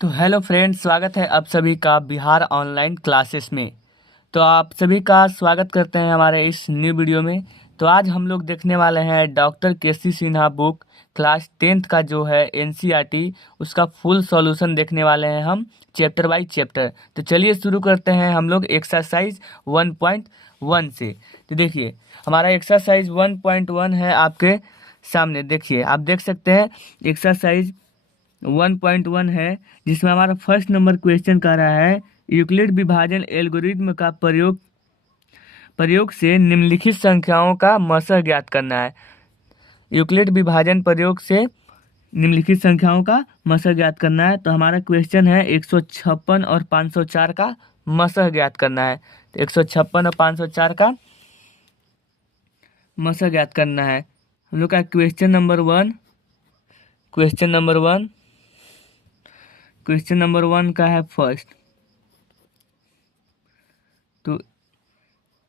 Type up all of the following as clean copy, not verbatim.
तो hello friends, स्वागत है आप सभी का बिहार ऑनलाइन क्लासेस में। तो आप सभी का स्वागत करते हैं हमारे इस न्यू वीडियो में। तो आज हम लोग देखने वाले हैं डॉक्टर केसी सिन्हा बुक क्लास 10th का जो है एनसीईआरटी, उसका फुल सॉल्यूशन देखने वाले हैं हम चैप्टर बाय चैप्टर। तो चलिए शुरू करते हैं हम लोग एक्सरसाइज 1.1 से। तो देखिए, हमारा एक्सरसाइज 1.1 है आपके सामने। देखिए, आप देख सकते हैं एक्सरसाइज 1.1 है, जिसमें हमारा फर्स्ट नंबर क्वेश्चन कर रहा है यूक्लिड विभाजन एल्गोरिथ्म का प्रयोग प्रयोग से निम्नलिखित संख्याओं का मसह ज्ञात करना है। यूक्लिड विभाजन प्रयोग से निम्नलिखित संख्याओं का मसह ज्ञात करना है। तो हमारा क्वेश्चन है 156 और 504 का मसह ज्ञात करना है। तो 156 और 504 का मसह ज्ञात करना है। हम लोग का क्वेश्चन नंबर वन का है फर्स्ट। तो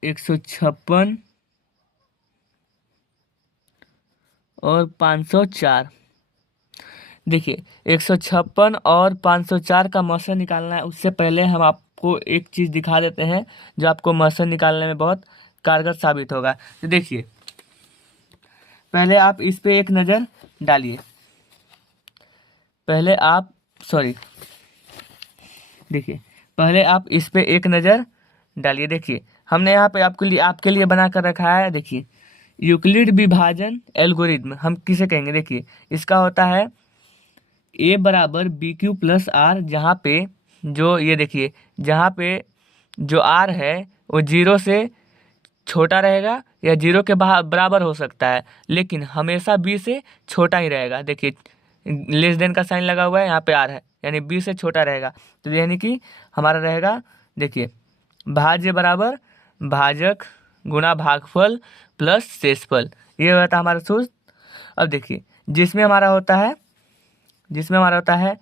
156 और 504। देखिए, 156 और 504 का मसह निकालना है। उससे पहले हम आपको एक चीज़ दिखा देते हैं जो आपको मसह निकालने में बहुत कारगर साबित होगा। तो देखिए, पहले आप इस पे एक नज़र डालिए। पहले आप सॉरी देखिए, पहले आप इस पे एक नज़र डालिए। देखिए, हमने यहाँ पे आपके लिए बना कर रखा है। देखिए, यूक्लिड विभाजन एल्गोरिथ्म हम किसे कहेंगे? देखिए, इसका होता है ए बराबर बी क्यू प्लस आर, जहाँ पे जो ये देखिए, जहाँ पे जो आर है वो 0 से छोटा रहेगा या 0 के बराबर हो सकता है, लेकिन हमेशा बी से छोटा ही रहेगा। देखिए, लेस देन का साइन लगा हुआ है, यहाँ पे आर है, यानी बी से छोटा रहेगा। तो यानी कि हमारा रहेगा, देखिए, भाज्य बराबर भाजक गुणा भागफल प्लस शेषफल। ये होता है हमारा सूत्र। अब देखिए, जिसमें हमारा होता है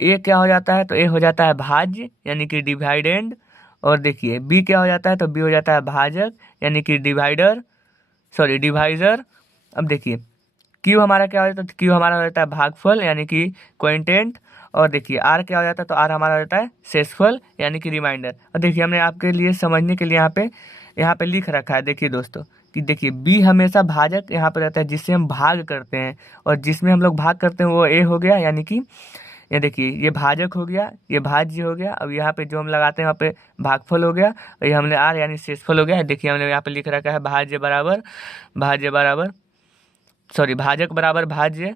ए क्या हो जाता है? तो ए हो जाता है भाज्य यानी कि डिवाइडेंड। और देखिए, बी क्या हो जाता है? तो बी हो जाता है भाजक यानी कि डिवाइजर। अब देखिए, क्यू हमारा क्या हो जाता है? तो क्यू हमारा हो जाता है भागफल यानी कि क्वोटिएंट। और देखिए, आर क्या हो जाता है? तो आर हमारा हो जाता है शेषफल यानी कि रिमाइंडर। और देखिए, हमने आपके लिए समझने के लिए यहाँ पे लिख रखा है। देखिए दोस्तों, कि देखिए, बी हमेशा भाजक यहाँ पे रहता है, जिससे हम भाग करते हैं, और जिसमें हम लोग भाग करते हैं वो ए हो गया। यानी कि ये देखिए, ये भाजक हो गया, ये भाज्य हो गया। अब यहाँ पे जो हम लगाते हैं वहाँ पे भागफल हो गया, और ये हमने आर यानी शेषफल हो गया। देखिए, हमने यहाँ पे लिख रखा है भाजक बराबर भाज्य,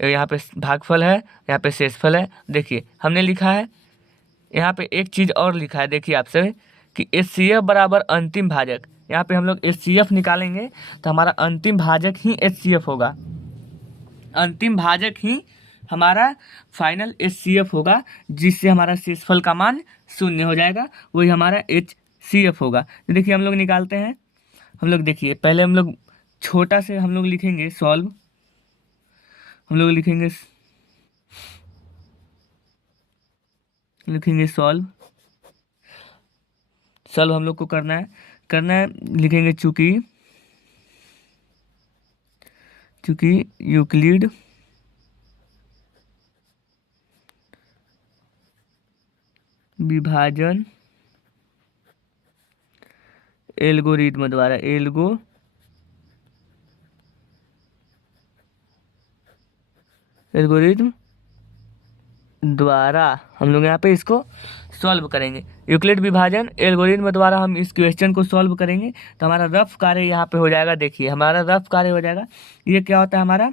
यहाँ पे भागफल है, यहाँ पे शेषफल है। देखिए, हमने लिखा है यहाँ पे एक चीज़ और लिखा है। देखिए आपसे, कि HCF बराबर अंतिम भाजक। यहाँ पे हम लोग HCF निकालेंगे तो हमारा अंतिम भाजक ही HCF होगा। अंतिम भाजक ही हमारा फाइनल HCF होगा, जिससे हमारा शेषफल का मान 0 हो जाएगा। वही हमारा HCF होगा। तो देखिए, हम लोग निकालते हैं। हम लोग देखिए, पहले हम लोग छोटा से हम लोग लिखेंगे सॉल्व। हम लोग लिखेंगे सॉल्व। सॉल्व हम लोग को करना है। लिखेंगे चूंकि यूक्लिड विभाजन एल्गोरिथम द्वारा हम लोग यहाँ पे इसको सॉल्व करेंगे। यूक्लिड विभाजन एल्गोरिथम द्वारा हम इस क्वेश्चन को सॉल्व करेंगे। तो हमारा रफ कार्य यहाँ पे हो जाएगा। देखिए, हमारा रफ कार्य हो जाएगा। ये क्या होता है? हमारा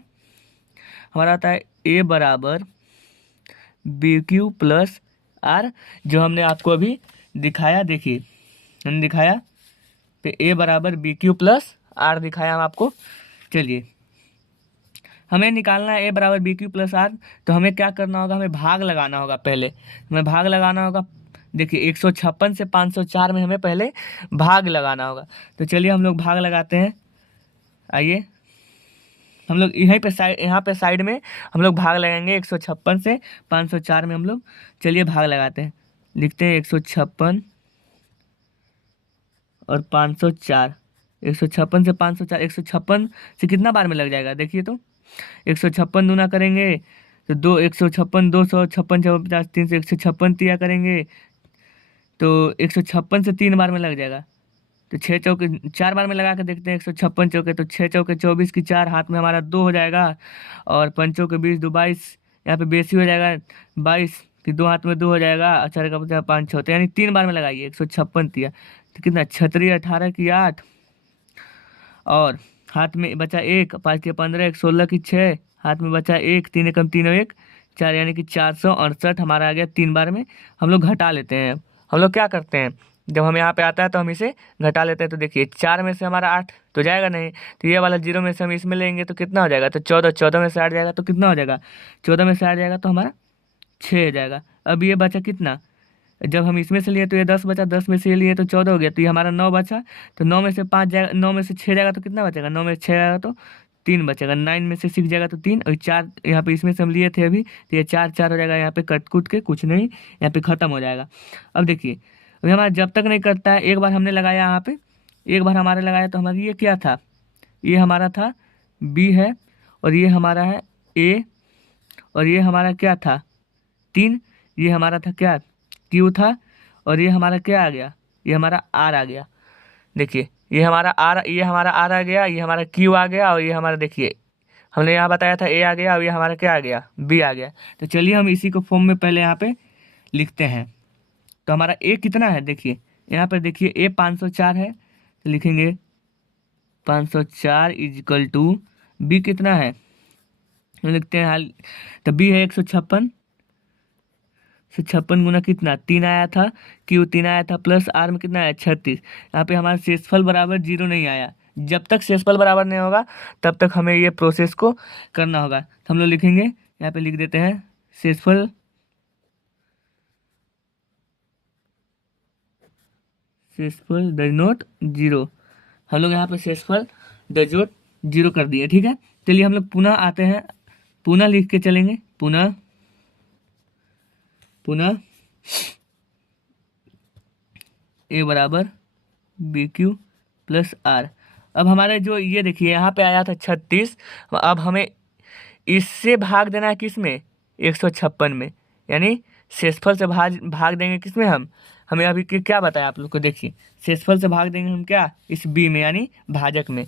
होता है ए बराबर बी क्यू प्लस आर, जो हमने आपको अभी दिखाया। देखिए, हमने दिखाया, तो ए बराबर बी क्यू प्लस आर दिखाया हम आपको। चलिए, हमें निकालना है ए बराबर बी क्यू प्लस आर। तो हमें क्या करना होगा? हमें भाग लगाना होगा। पहले हमें भाग लगाना होगा। देखिए, 156 से 504 में हमें पहले भाग लगाना होगा। तो चलिए, हम लोग भाग लगाते हैं। आइए, हम लोग यहाँ पे साइड में हम लोग भाग लगाएंगे। 156 से 504 में हम लोग, चलिए, भाग लगाते हैं। लिखते हैं 156 और 504। 156 से 504, 156 से कितना बार में लग जाएगा? देखिए, तो 156 दूना करेंगे तो 156, 256, 50, 3 से 156 तिया करेंगे तो 156 से 3 बार में लग जाएगा। तो 6 चौके 4 बार में लगा के देखते हैं, 156 चौके, तो 6 चौके 24 की 4, हाथ में हमारा 2 हो जाएगा। और 5 चौके 20, 2 22, यहाँ पे बेसी हो जाएगा 22 कि 2 हाथ में 2 हो जाएगा। और 4 का बचा 5 6, तो यानी 3 बार में लगाइए 156 तिया। तो कितना 36 18 की 8, और हाथ में बचा 1, 5 के 15, 1 16 की 6, हाथ में बचा 1, 3 एकम 3 और 1 4, यानी कि 468 हमारा आ गया 3 बार में। हम लोग घटा लेते हैं। हम लोग क्या करते हैं, जब हम यहाँ पे आता है तो हम इसे घटा लेते हैं। तो देखिए 4 में से हमारा 8 तो जाएगा नहीं, तो ये वाला 0 में से हम इसमें लेंगे तो कितना हो जाएगा, तो 14, 14 में से 8 जाएगा तो कितना हो जाएगा, 14 में से 8 जाएगा तो हमारा 6 हो जाएगा। अब ये बचा कितना, जब हम इसमें से लिए तो ये 10 बचा, 10 में से ये लिए तो 14 हो गया, तो ये हमारा 9 बचा। तो 9 में से 5 जाएगा, 9 में से 6 जाएगा तो कितना बचेगा, 9 में से 6 जाएगा तो 3 बचेगा। 9 में से 6 जाएगा तो 3, और 4 यहाँ पे इसमें से हम लिए थे अभी, तो ये 4 4 हो जाएगा, यहाँ पे कट कुट के कुछ नहीं, यहाँ पे खत्म हो जाएगा। अब देखिए अभी हमारा जब तक नहीं कटता है, एक बार हमने लगाया यहाँ पे, एक बार हमारे लगाया तो हमारा ये क्या था, ये हमारा था बी है, और ये हमारा है ए, और ये हमारा क्या था 3, ये हमारा था क्या क्यू था, और ये हमारा क्या आ गया, ये हमारा आर आ गया। देखिए ये हमारा आर, ये हमारा आर आ गया, ये हमारा क्यू आ गया, और ये हमारा देखिए हमने यहाँ बताया था ए आ गया, और ये हमारा क्या आ गया, बी आ गया। तो चलिए हम इसी को फॉर्म में पहले यहाँ पे लिखते हैं। तो हमारा ए कितना है, देखिए यहाँ पे देखिए ए 504 है, तो लिखेंगे 504 इजिकल टू बी कितना है, हम लिखते हैं हाल, तो बी है 156, 156 गुना कितना 3 आया था, क्यू 3 आया था, प्लस आर में कितना आया 36। यहाँ पे हमारा शेषफल बराबर 0 नहीं आया। जब तक शेषफल बराबर नहीं होगा तब तक हमें ये प्रोसेस को करना होगा। तो हम लोग लिखेंगे, यहाँ पे लिख देते हैं शेषफल डज नॉट 0। हम लोग यहाँ पे शेषफल डज नॉट 0 कर दिए, ठीक है। चलिए हम लोग पुनः आते हैं, पुनः लिख के चलेंगे, पुनः ए बराबर बी क्यू प्लस आर। अब हमारे जो ये देखिए यहाँ पे आया था 36, अब हमें इससे भाग देना है किस में, 156 में, यानी शेषफल से भाग देंगे किस में, हमें अभी क्या बताया आप लोग को, देखिए शेषफल से भाग देंगे हम क्या, इस बी में, यानी भाजक में,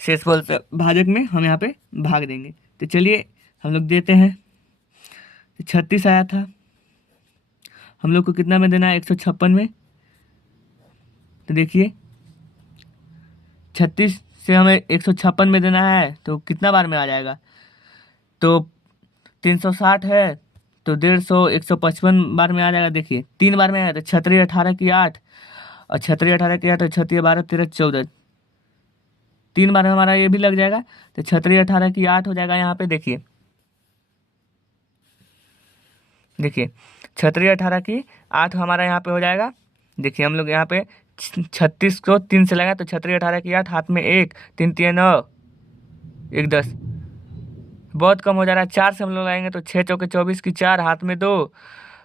शेषफल से भाजक में हम यहाँ पे भाग देंगे। तो चलिए हम लोग देते हैं, 36 आया था, हम लोग को कितना में देना है 156 में। तो देखिए 36 से हमें 156 में देना है तो कितना बार में आ जाएगा, तो 360 है तो 150, 155 बार में आ जाएगा। देखिए 3 बार में आया तो 36 18 की 8, और 36 18 की 8, और 36 12 13 14, 3 बार में हमारा ये भी लग जाएगा। तो 36 18 की 8 हो जाएगा यहाँ पे, देखिए 36 18 की 8 हमारा यहाँ पे हो जाएगा। देखिए हम लोग यहाँ पे 36 को 3 से लगाए तो 36 18 की 8, हाथ में 1, 3 3 9, 1 10, बहुत कम हो जा रहा है। 4 से हम लोग लगाएंगे तो 6 चौके 24 की 4, हाथ में 2,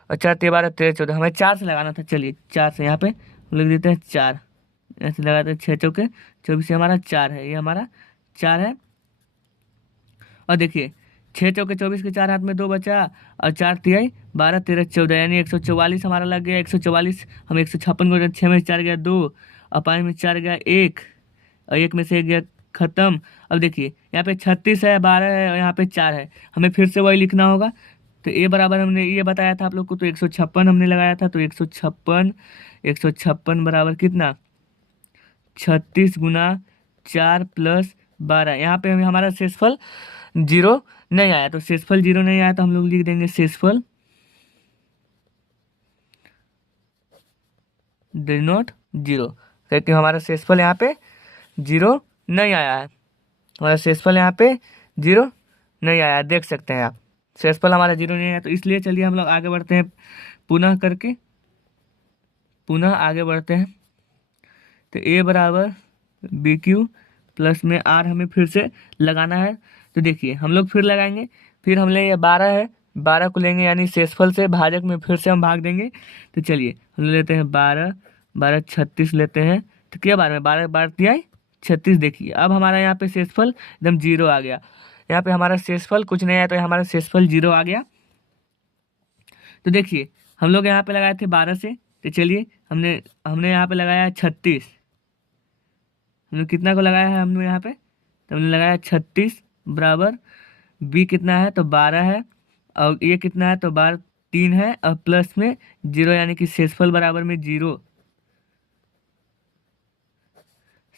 और 4 3 12 13 14, हमें 4 से लगाना था। चलिए 4 से यहाँ पे लिख देते हैं 4, ऐसे लगाते हैं 6 चौके 24 से हमारा 4 है, ये हमारा 4 है। और देखिए 6 चौके 24 के 4, हाथ में 2 बचा, और 4 तिहाई 12 13 14, यानी 144 हमारा लग गया। 144 हम 156 को 6 में 4 गया 2, और 5 में 4 गया 1, और 1 में से 1 गया खत्म। अब देखिए यहाँ पे 36 है, 12 है, और यहाँ पे 4 है, हमें फिर से वही लिखना होगा। तो ए बराबर हमने ये बताया था आप लोग को, तो 156 हमने लगाया था, तो 156 बराबर कितना 36 गुना 4 प्लस 12। यहाँ पे हमारा शेषफल 0 नहीं आया, तो शेषफल 0 नहीं आया तो हम लोग लिख देंगे शेषफल डज नॉट 0, क्योंकि हमारा शेषफल यहाँ पे 0 नहीं आया है, हमारा शेषफल यहाँ पे 0 नहीं आया, देख सकते हैं आप, शेषफल हमारा 0 नहीं आया। तो इसलिए चलिए हम लोग आगे बढ़ते हैं, पुनः करके पुनः आगे बढ़ते हैं। तो ए बराबर बी क्यू प्लस में आर हमें फिर से लगाना है। तो देखिए हम लोग फिर लगाएंगे, फिर हम लेंगे 12 है, 12 को लेंगे, यानी शेषफल से भाजक में फिर से हम भाग देंगे। तो चलिए हम लेते हैं 12 12 36 लेते हैं, तो क्या बार में 12 12 तिहाई 36। देखिए अब हमारा यहाँ पे शेषफल एकदम 0 आ गया, यहाँ पे हमारा शेषफल कुछ नहीं आया, तो हमारा शेषफल 0 आ गया। तो देखिए हम लोग यहाँ पे लगाए थे 12 से, तो चलिए हमने हमने यहाँ पे लगाया 36। हमने कितना को लगाया है हमने यहाँ पे, तो हमने लगाया 36 बराबर बी कितना है, तो 12 है, और ये कितना है, तो 12 3 है, और प्लस में 0 यानी कि शेषफल बराबर में 0।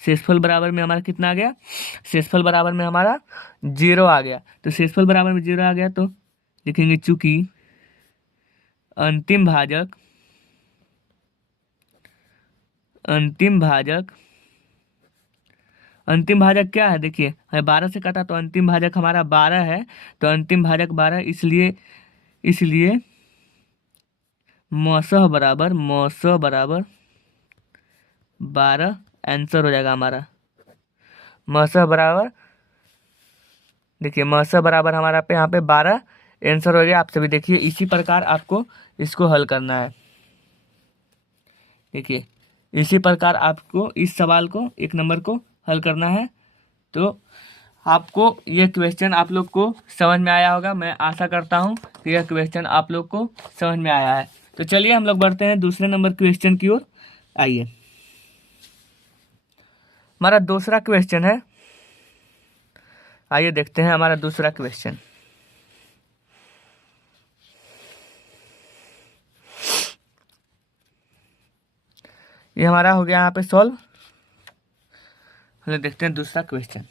शेषफल बराबर में हमारा कितना आ गया, शेषफल बराबर में हमारा 0 आ गया। तो शेषफल बराबर में 0 आ गया, तो लिखेंगे चूंकि अंतिम भाजक अंतिम भाजक क्या है, देखिए हमें 12 से काटा तो अंतिम भाजक हमारा 12 है, तो अंतिम भाजक 12, इसलिए मौसह बराबर 12 आंसर हो जाएगा हमारा। मौसह बराबर, देखिए मौसह बराबर हमारा पे यहाँ पे 12 आंसर हो गया। आप सभी देखिए इसी प्रकार आपको इसको हल करना है। देखिए इसी प्रकार आपको इस सवाल को 1 नंबर को हल करना है। तो आपको ये क्वेश्चन आप लोग को समझ में आया होगा, मैं आशा करता हूँ कि यह क्वेश्चन आप लोग को समझ में आया है। तो चलिए हम लोग बढ़ते हैं दूसरे नंबर क्वेश्चन की ओर। आइए हमारा दूसरा क्वेश्चन है, आइए देखते हैं हमारा दूसरा क्वेश्चन। ये हमारा हो गया यहाँ पे सॉल्व। हम लोग देखते हैं दूसरा क्वेश्चन।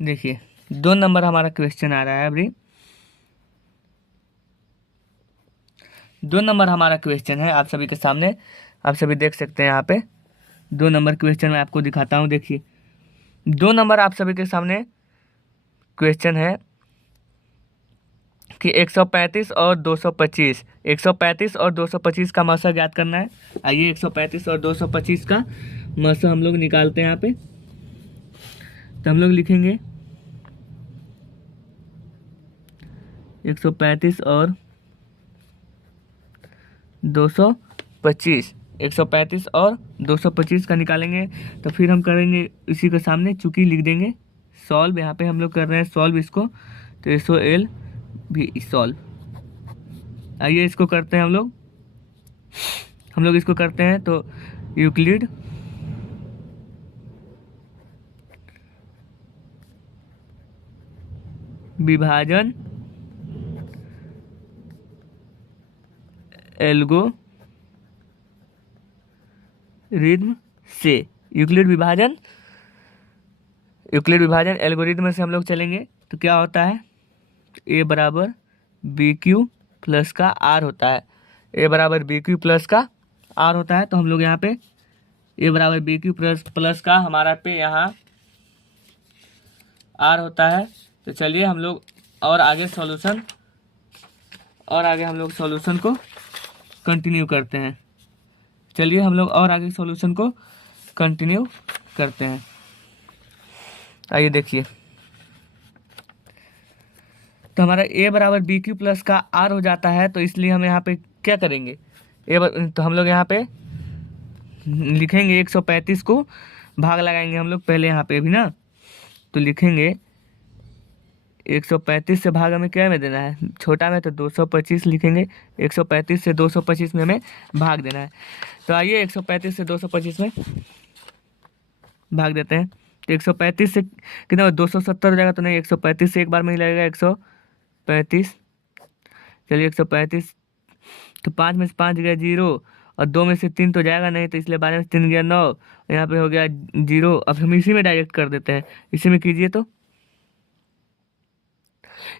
देखिए 2 नंबर हमारा क्वेश्चन आ रहा है अभी। 2 नंबर हमारा क्वेश्चन है आप सभी के सामने, आप सभी देख सकते हैं यहाँ पे 2 नंबर क्वेश्चन मैं आपको दिखाता हूँ। देखिए 2 नंबर आप सभी के सामने क्वेश्चन है कि 135 और 225, 135 और 225 का मौसा ज्ञात करना है। आइए 135 और 225 का मौसा हम लोग निकालते हैं यहाँ पे। तो हम लोग लिखेंगे 135 और 225, 135 और 225 का निकालेंगे। तो फिर हम करेंगे इसी के सामने चूंकि लिख देंगे सॉल्व। यहाँ पे हम लोग कर रहे हैं सॉल्व इसको, तो SOL भी सॉल्व। आइए इसको करते हैं हम लोग इसको करते हैं। तो यूक्लिड विभाजन एल्गोरिथम से, यूक्लिड विभाजन एल्गोरिथम से हम लोग चलेंगे। तो क्या होता है, A बराबर BQ प्लस का R होता है। A बराबर BQ प्लस का R होता है। तो हम लोग यहाँ पे A बराबर BQ प्लस का हमारा पे यहाँ R होता है। तो चलिए हम लोग और आगे हम लोग सॉल्यूशन को कंटिन्यू करते हैं। चलिए हम लोग और आगे सॉल्यूशन को कंटिन्यू करते हैं। आइए देखिए, तो हमारा A बराबर BQ प्लस का R हो जाता है। तो इसलिए हम यहाँ पे क्या करेंगे, तो हम लोग यहाँ पे लिखेंगे 135 को भाग लगाएंगे हम लोग पहले यहाँ पे भी ना। तो लिखेंगे 135 से भाग हमें क्या में देना है, छोटा में तो 225 लिखेंगे। 135 से 225 में हमें भाग देना है। तो आइए 135 से 225 में भाग देते हैं। तो 135 से कितना 270 हो जाएगा, तो नहीं 135 से एक बार में ही लगेगा 135। चलिए 135, तो 5 में से 5 गया 0, और 2 में से 3 तो जाएगा नहीं, तो इसलिए 12 में से 3 गया 9, यहाँ पे हो गया 0। अब हम इसी में डायरेक्ट कर देते हैं, इसी में कीजिए। तो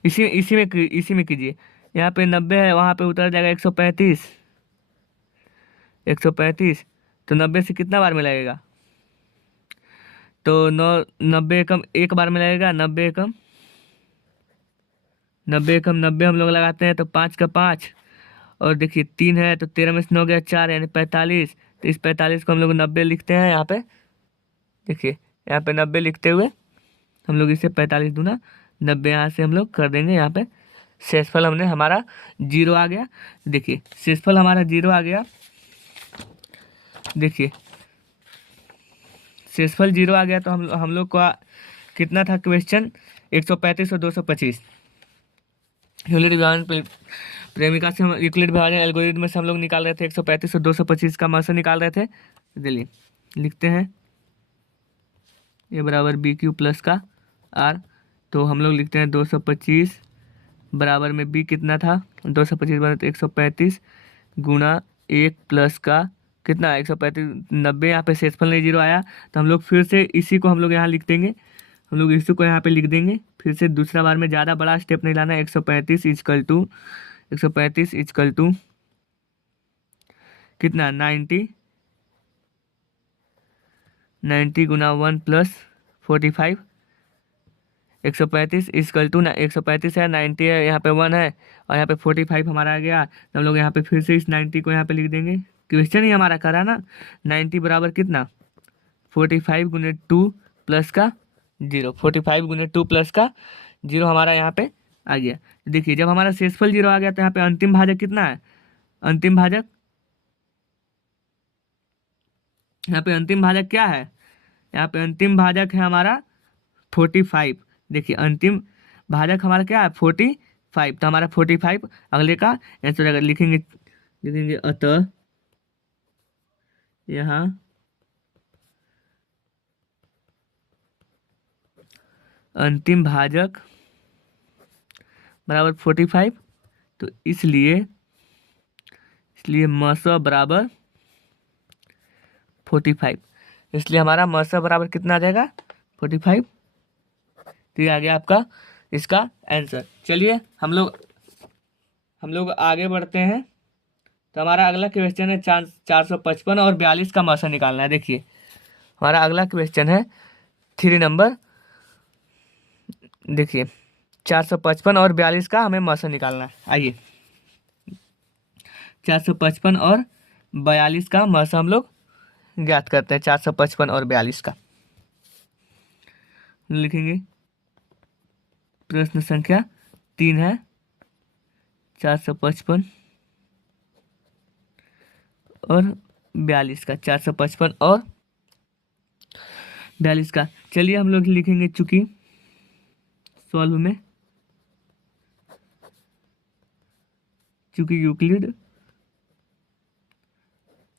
इसी में कीजिए। यहाँ पे 90 है, वहाँ पे उतर जाएगा 135। तो 90 से कितना बार में लगेगा, तो 90 एकम एक बार में लगेगा। 90 एकम 90 हम लोग लगाते हैं, तो 5 का 5, और देखिए 3 है, तो 13 में से 9 गया 4 यानी 45। तो इस 45 को हम लोग 90 लिखते हैं यहाँ पे। देखिए यहाँ पे 90 लिखते हुए हम लोग इसे 45 दूना 90 यहाँ से हम लोग कर देंगे। यहाँ पे शेषफल हमने हमारा 0 आ गया। देखिए शेषफल हमारा 0 आ गया। देखिए शेषफल 0 आ गया, तो हम लोग का कितना था क्वेश्चन? 135 और 225। यूक्लिड विभाजन प्रेमिका से हम यूक्लिड विभाजन एल्गोरिथम में से हम लोग निकाल रहे थे 135 और 225 का मान निकाल रहे थे। चलिए लिखते हैं ए बराबर बी क्यू प्लस का आर। तो हम लोग लिखते हैं 225 बराबर में बी कितना था? 225 बराबर 135 गुणा 1 प्लस का कितना? 135 90। यहाँ पे शेषफल नहीं जीरो आया, तो हम लोग फिर से इसी को हम लोग यहाँ लिख देंगे। हम लोग इसी को यहाँ पे लिख देंगे। फिर से दूसरा बार में ज़्यादा बड़ा स्टेप नहीं लाना है। 135 इजकल टू 135 इजकल टू कितना? 90 गुना 1 प्लस 45। 135 इजकल टू 135 है, 90 है, यहाँ पे 1 है और यहाँ पे 45 हमारा आ गया। तो हम लोग यहाँ पे फिर से इस 90 को यहाँ पे लिख देंगे। क्वेश्चन ही हमारा करा ना 90 बराबर कितना? 45 गुने 2 प्लस का 0। 45 गुने 2 प्लस का 0 हमारा यहाँ पे आ गया। देखिए जब हमारा शेषफल 0 आ गया तो यहाँ पे अंतिम भाजक कितना है? अंतिम भाजक यहाँ पे अंतिम भाजक क्या है? यहाँ पे अंतिम भाजक है हमारा 45। देखिए अंतिम भाजक हमारा क्या है? 45। तो हमारा 45 अगले का आंसर अगर लिखेंगे अतः यहाँ अंतिम भाजक बराबर 45। तो इसलिए मस बराबर 45। इसलिए हमारा मस बराबर कितना आ जाएगा? 45। तो ये आ गया आपका इसका आंसर। चलिए हम लोग आगे बढ़ते हैं। तो हमारा अगला क्वेश्चन है 455 और 42 का मौसा निकालना है। देखिए हमारा अगला क्वेश्चन है 3 नंबर। देखिए 455 और 42 का हमें मौसा निकालना है। आइए 455 और 42 का मौसा हम लोग ज्ञात करते हैं। 455 और 42 का लिखेंगे। प्रश्न संख्या 3 है 455 और 42 का। 455 और 42 का चलिए हम लोग लिखेंगे चूंकि सॉल्व में चूंकि यूक्लिड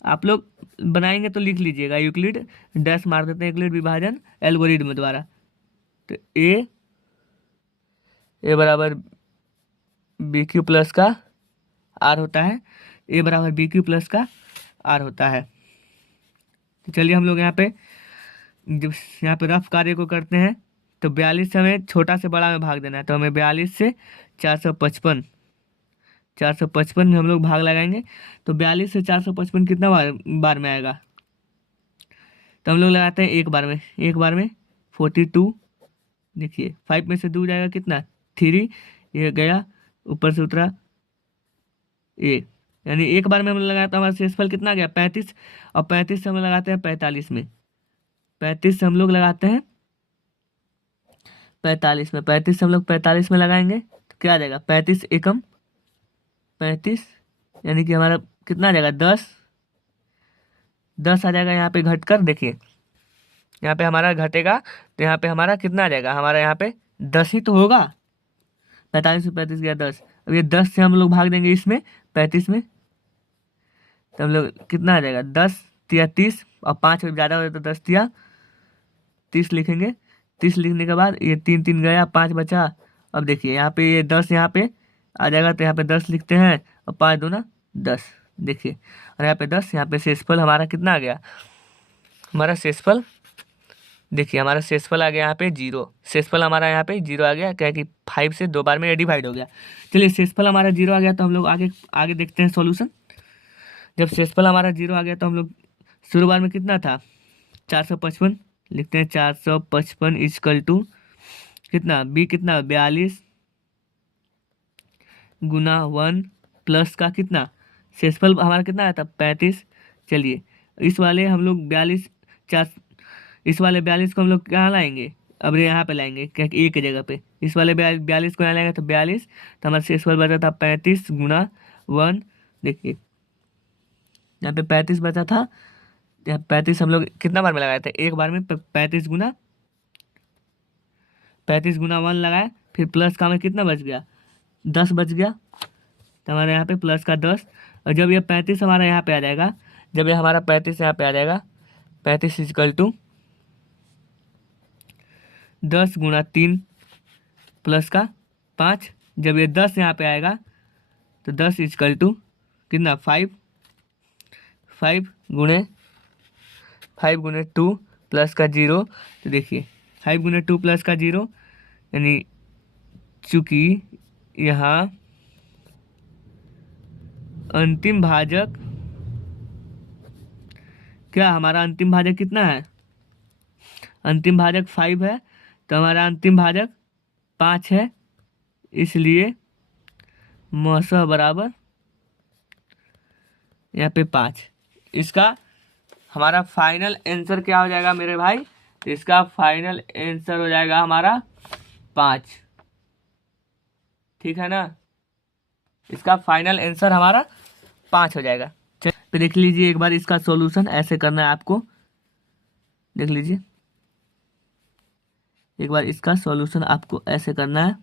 आप लोग बनाएंगे तो लिख लीजिएगा। यूक्लिड डैश मार देते हैं यूक्लिड विभाजन एल्गोरिथम द्वारा। तो ए बराबर बी क्यू प्लस का आर होता है। ए बराबर बी क्यू प्लस का आर होता है। तो चलिए हम लोग यहाँ पे जब यहाँ पे रफ कार्य को करते हैं तो 42 से हमें छोटा से बड़ा में भाग देना है। तो हमें 42 से 455 में हम लोग भाग लगाएंगे। तो 42 से 455 कितना बार में आएगा? तो हम लोग लगाते हैं एक बार में 42। देखिए 5 में से 2 जाएगा कितना? 3। ये गया ऊपर से उतरा ए, यानी एक बार में हम लगाते हैं। हमारा शेषफल कितना गया? 35। और 35 से हम लगाते हैं 45 में। 35 से हम लोग लगाते हैं 45 में। 35 से हम लोग 45 में लगाएंगे तो क्या आ जाएगा? 35 एकम 35, यानी कि हमारा कितना आ जाएगा? 10 आ जाएगा यहाँ पे घट कर। देखिए यहाँ पे हमारा घटेगा तो यहाँ पे हमारा कितना आ जाएगा? हमारा यहाँ पे 10 ही तो होगा। 45 में 35 गया 10। अब ये 10 से हम लोग भाग देंगे इसमें 35 में। तो हम लोग कितना आ जाएगा? 10 तिया 30 और 5 ज़्यादा हो जाए तो 10 तिया 30 लिखेंगे। 30 लिखने के बाद ये 3 3 गया 5 बचा। अब देखिए यहाँ पे ये 10 यहाँ पे आ जाएगा तो यहाँ पे 10 लिखते हैं और 5 दूना 10। देखिए और यहाँ पे 10। यहाँ पे शेषफल हमारा कितना आ गया? हमारा शेषफल देखिए हमारा शेषफल आ गया यहाँ पे 0। शेषफल हमारा यहाँ पे 0 आ गया, क्या कि 5 से 2 बार में डिवाइड हो गया। चलिए शेषफल हमारा 0 आ गया तो हम लोग आगे देखते हैं सॉल्यूशन। जब शेषफल हमारा 0 आ गया तो हम लोग शुरू बार में कितना था? 455 लिखते हैं। 455 इजकल टू कितना? बी कितना? 42 गुना 1 प्लस का कितना? शेषफल हमारा कितना आया था? 35। चलिए इस वाले हम लोग 42 इस वाले 42 को हम लोग कहाँ लाएंगे? अब यहाँ पे लाएंगे, क्या एक की जगह पे इस वाले 42 को यहाँ लाएंगे तो 42। तो हमारा शेषफल बचा था 35 गुना 1। देखिए यहाँ पे 35 बचा था। यहाँ 35 हम लोग कितना बार में लगाए थे? एक बार में 35 गुना 35 गुना 1 लगाए, फिर प्लस का में कितना बच गया, 10 बच गया। तो हमारे यहाँ पे प्लस का 10, और जब ये 35 हमारा यहाँ पे आ जाएगा, जब ये हमारा 35 यहाँ पे आ जाएगा, 35 इजकल टू 10 गुना 3 प्लस का 5। जब ये 10 यहाँ पे आएगा तो 10 इजकल टू कितना 5, 5 गुने 2 प्लस का 0। तो देखिए 5 गुने 2 प्लस का 0, यानी चूंकि यहाँ अंतिम भाजक, क्या हमारा अंतिम भाजक कितना है, अंतिम भाजक 5 है, तो हमारा अंतिम भाजक 5 है, इसलिए मौसा बराबर यहाँ पे 5। इसका हमारा फाइनल आंसर क्या हो जाएगा मेरे भाई, तो इसका फाइनल आंसर हो जाएगा हमारा 5। ठीक है ना, इसका फाइनल आंसर हमारा 5 हो जाएगा। तो देख लीजिए एक बार इसका सॉल्यूशन ऐसे करना है आपको, देख लीजिए एक बार इसका सॉल्यूशन आपको ऐसे करना है।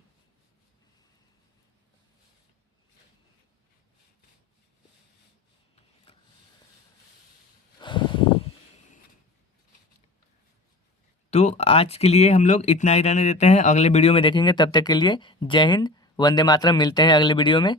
तो आज के लिए हम लोग इतना ही रहने देते हैं, अगले वीडियो में देखेंगे। तब तक के लिए जय हिंद, वंदे मातरम। मिलते हैं अगले वीडियो में।